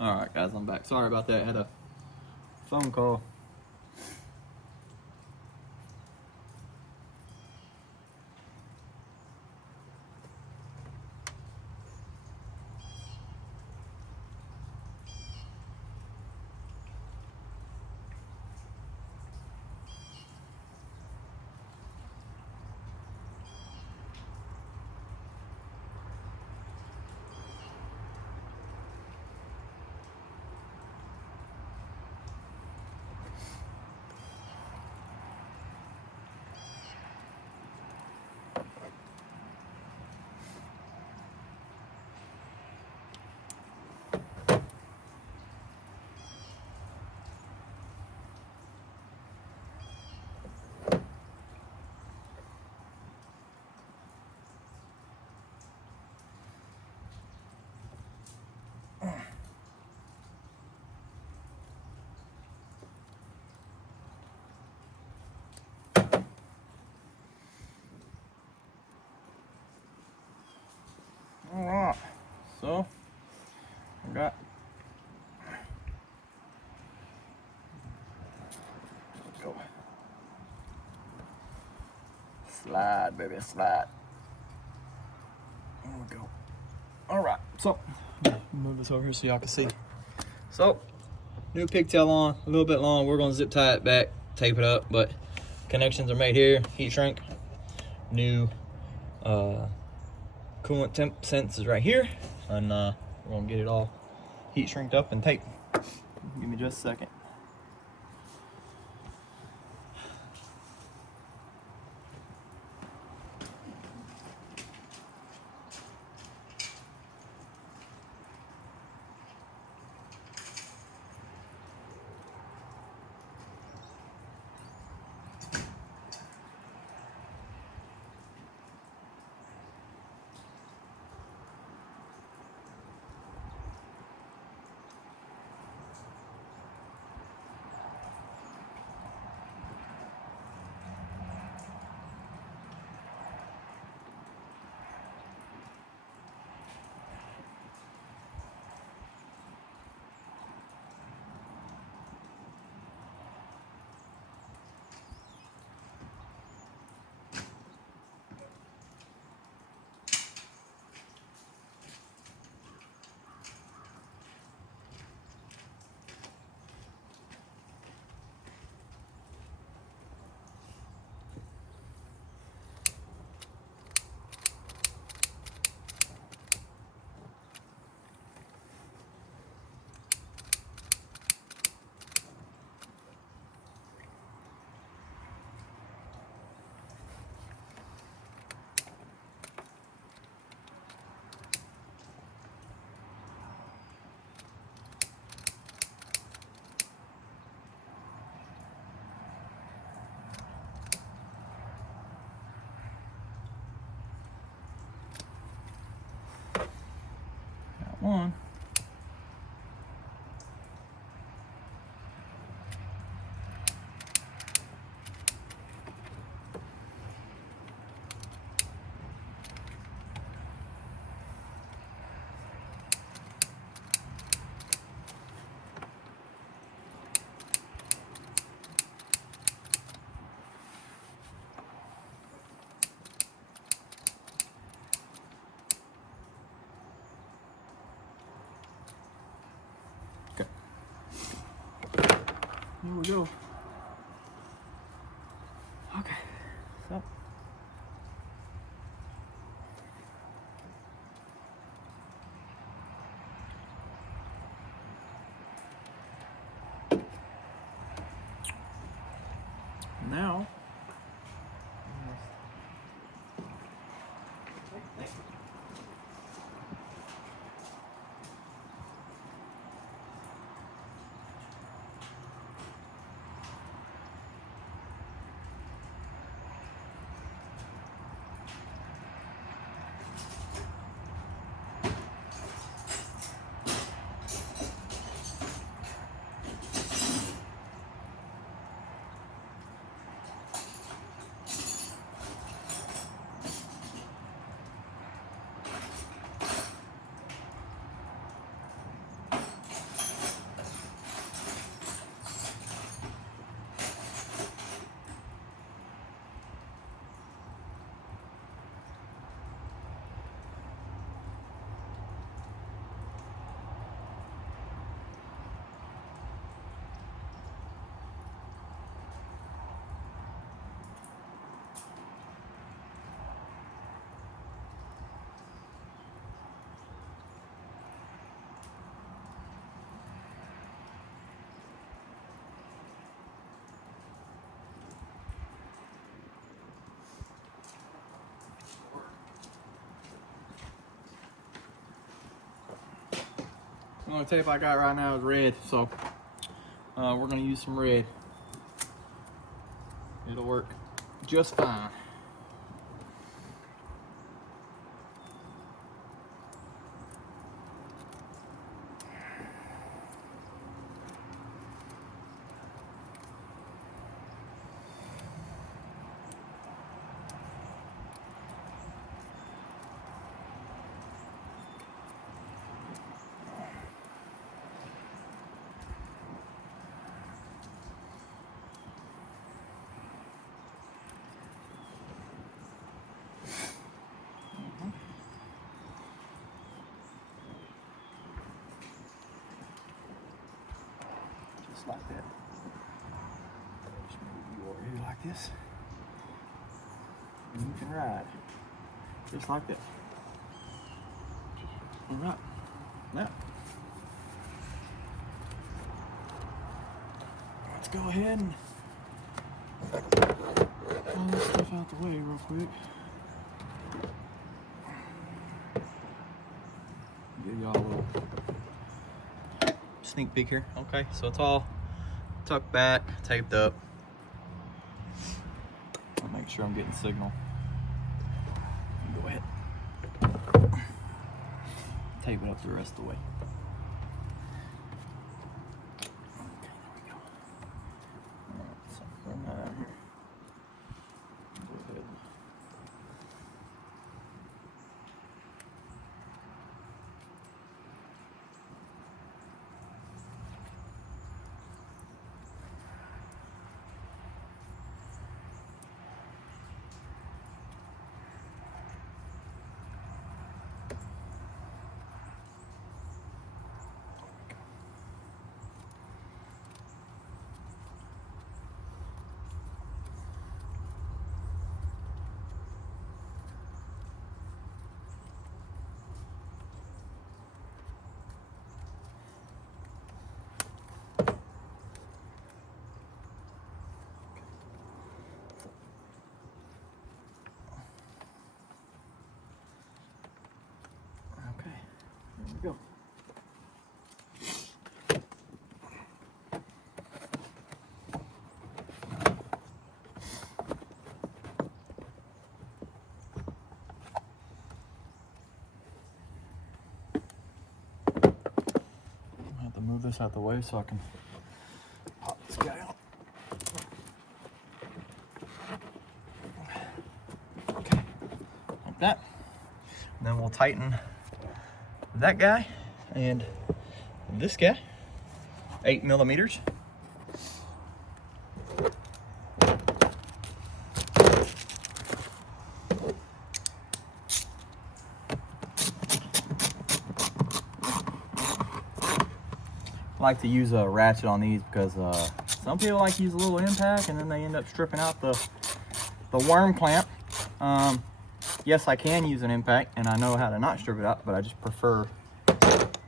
All right, guys, I'm back. Sorry about that. I had a phone call. All right, so I got go slide, baby, slide. There we go. All right, so move this over here so y'all can see. So new pigtail on, a little bit long. We're gonna zip tie it back, tape it up, but connections are made here. Heat shrink, new coolant temp sensors right here, and we're gonna get it all heat shrinked up and taped. Give me just a second. Got one. Okay. Here we go. Okay. So. Now. The only tape I got right now is red, so we're gonna use some red. It'll work just fine. Just like that. Just move you over here like this. And you can ride. Just like that. Alright. Now, let's go ahead and pull this stuff out the way real quick. Give y'all a little sneak peek here. Okay, so it's all tucked back, taped up. I'll make sure I'm getting signal. Go ahead. Tape it up the rest of the way. Okay, there we go. Alright, so bring that out here. Go ahead. Go. I have to move this out the way so I can pop this guy out. Okay, like that. And then we'll tighten that guy and this guy, 8 millimeters. I like to use a ratchet on these because some people like to use a little impact and then they end up stripping out the worm clamp. Yes, I can use an impact and I know how to not strip it out, but I just prefer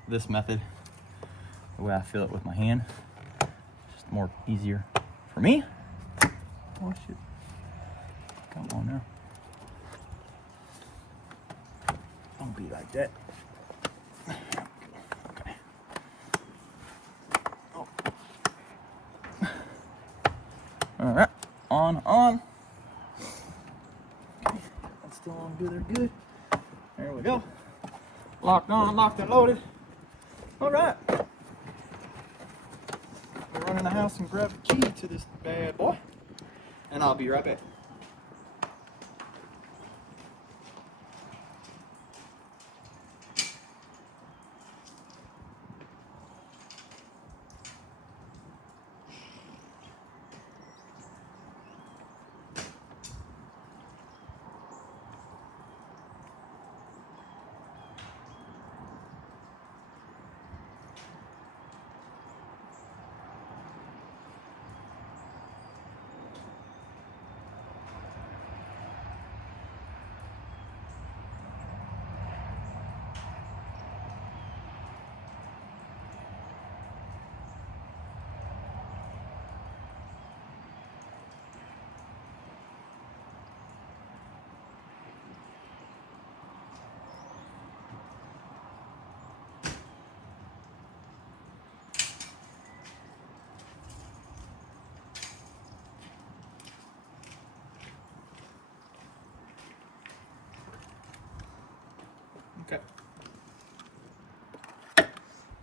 this method, the way I feel it with my hand. Just more easier for me. Oh shit. Come on now. Don't be like that. Okay. Oh. Alright, on. Okay, that's still on good, they're good. There we go. Locked on, locked and loaded. Alright. We'll run in the house and grab the key to this bad boy. And I'll be right back.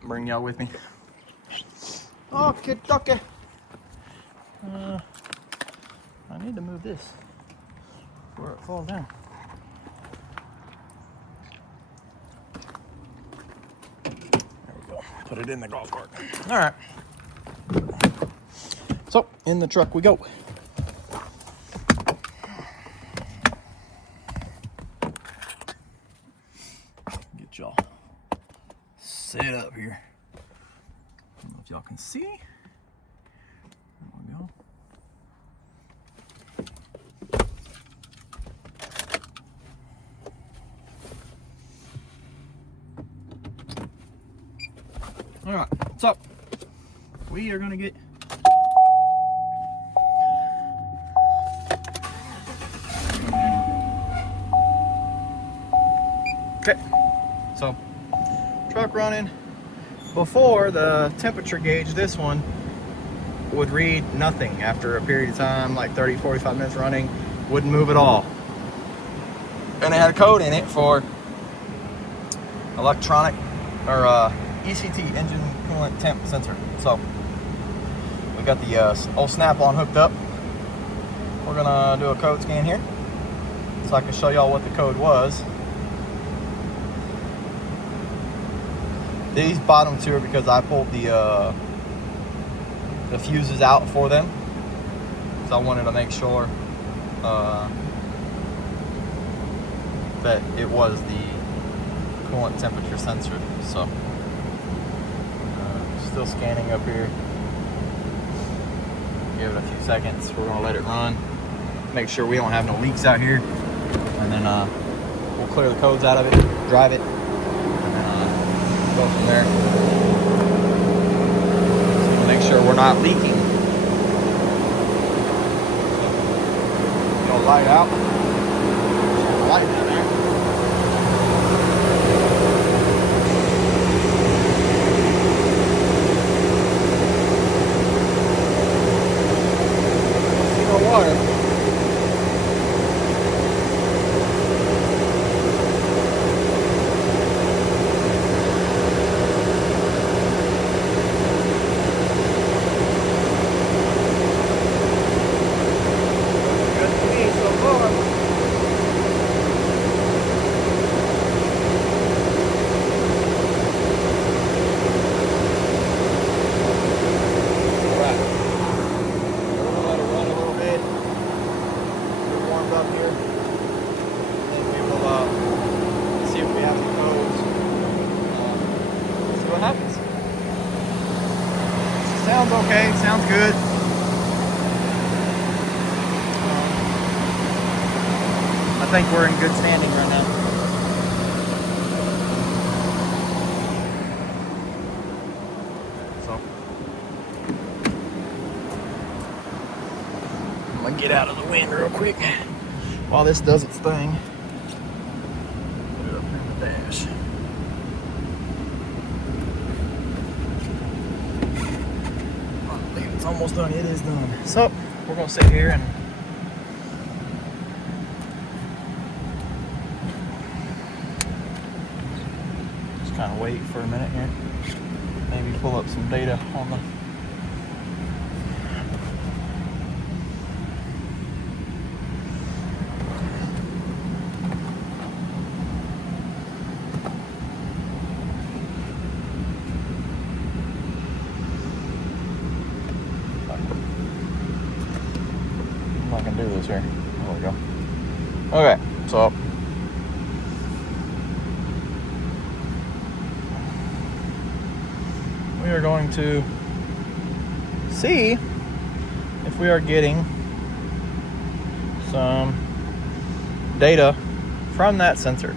bring y'all with me. Okay, okay. I need to move this before it falls down. There we go. Put it in the golf cart. All right. So, in the truck we go. Get y'all set up here. I don't know if y'all can see. There we go. All right, so we are gonna get okay. So truck running. Before, the temperature gauge, this one would read nothing after a period of time, like 30, 45 minutes running, wouldn't move at all. And it had a code in it for electronic or ECT, engine coolant temp sensor. So we got the old snap-on hooked up. We're gonna do a code scan here so I can show y'all what the code was. These bottom two are because I pulled the fuses out for them, so I wanted to make sure that it was the coolant temperature sensor. So still scanning up here. Give it a few seconds. We're gonna let it run, make sure we don't have no leaks out here, and then we'll clear the codes out of it, drive it, and then go from there. So we'll make sure we're not leaking. So, go light out. Light in there. See no water. Sounds okay, sounds good. I think we're in good standing right now. So I'm gonna get out of the wind real quick while this does its thing. Put it up here in the dash. It's almost done. It is done. So we're gonna sit here and just kind of wait for a minute here. Maybe pull up some data on the I can do this here. There we go. Okay, so we are going to see if we are getting some data from that sensor.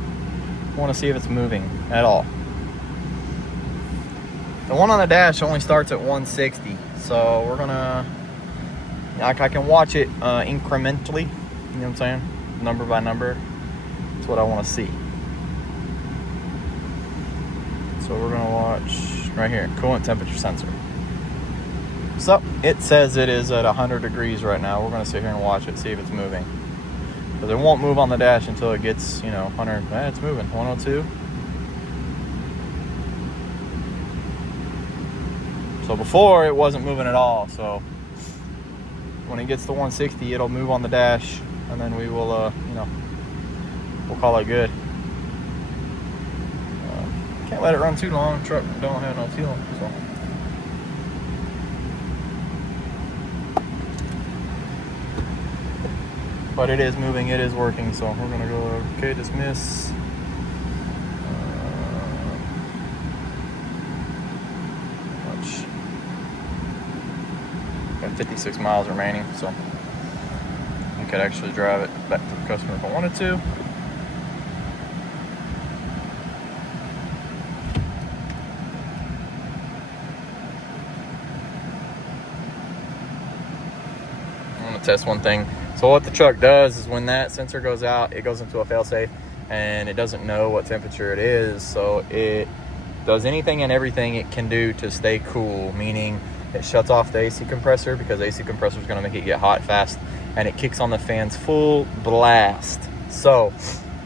I want to see if it's moving at all. The one on the dash only starts at 160, so we're gonna, I can watch it incrementally, you know what I'm saying? Number by number. That's what I want to see. So we're gonna watch right here, coolant temperature sensor. So it says it is at 100 degrees right now. We're gonna sit here and watch it, see if it's moving. Because it won't move on the dash until it gets, 100, it's moving, 102. So before it wasn't moving at all. So when it gets to 160, it'll move on the dash, and then we will, we'll call it good. Can't let it run too long. Truck don't have no fuel, so. But it is moving, it is working, so we're gonna go okay, dismiss. Got 56 miles remaining, so I could actually drive it back to the customer if I wanted to. I'm gonna test one thing. So what the truck does is when that sensor goes out, it goes into a failsafe and it doesn't know what temperature it is. So it does anything and everything it can do to stay cool, meaning it shuts off the AC compressor because the AC compressor is going to make it get hot fast, and it kicks on the fans full blast. So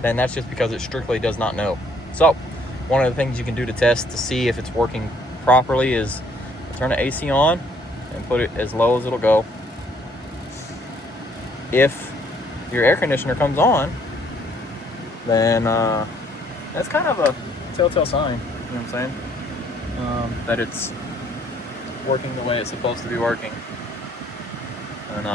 then that's just because it strictly does not know. So one of the things you can do to test to see if it's working properly is turn the AC on and put it as low as it'll go. If your air conditioner comes on, then that's kind of a telltale sign, you know what I'm saying? That it's working the way it's supposed to be working. And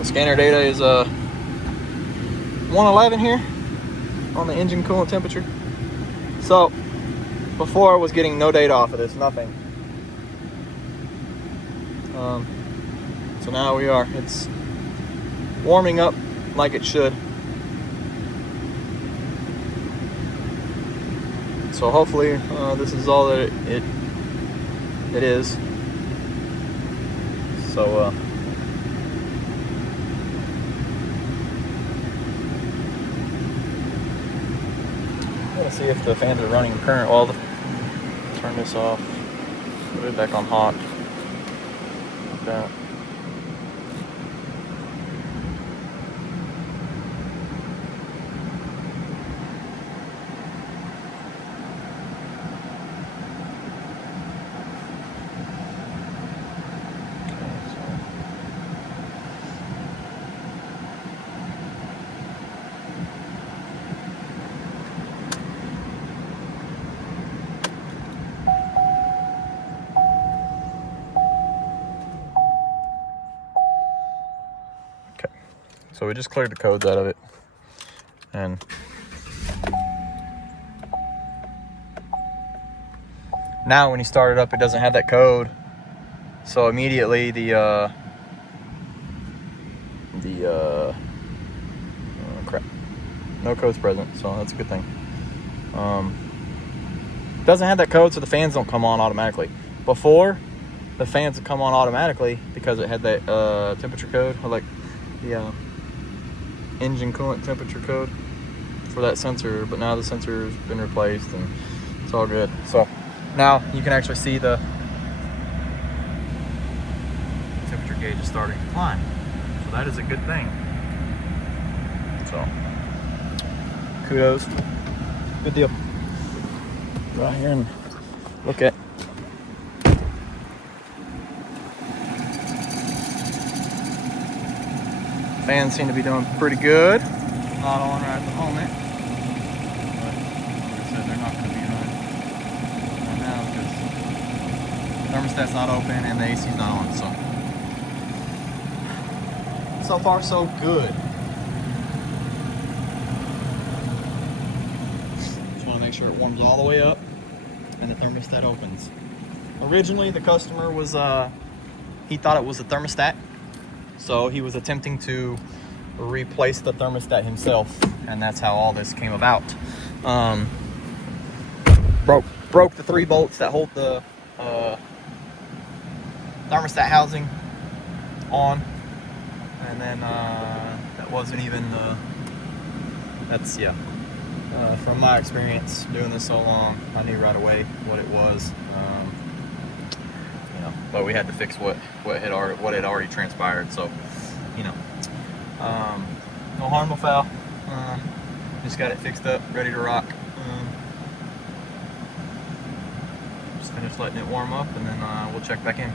the scanner data is 111 here on the engine coolant temperature. So before I was getting no data off of this, nothing. So now we are. It's warming up like it should. So hopefully this is all that it is. So I'm gonna see if the fans are running current. Well, turn this off. Put it back on hot. Like that. So we just cleared the codes out of it, and now when you start it up, it doesn't have that code. So immediately crap, no code's present. So that's a good thing. Doesn't have that code, so the fans don't come on automatically. Before, the fans would come on automatically because it had that temperature code, or like the engine coolant temperature code for that sensor, but now the sensor's been replaced and it's all good. So now you can actually see the temperature gauge is starting to climb. So that is a good thing. So kudos, good deal. Go out here and look at fans. Seem to be doing pretty good. Not on right at the moment, but like I said, they're not going to be running right now because the thermostat's not open and the AC's not on. So far so good. Just want to make sure it warms all the way up and the thermostat opens. Originally, the customer was he thought it was a thermostat. So he was attempting to replace the thermostat himself, and that's how all this came about. Broke the 3 bolts that hold the thermostat housing on, and then that wasn't even that's from my experience doing this so long, I knew right away what it was. but we had to fix what had already transpired. So, you know, no harm, no foul. Just got it fixed up, ready to rock. Just finished letting it warm up, and then we'll check back in.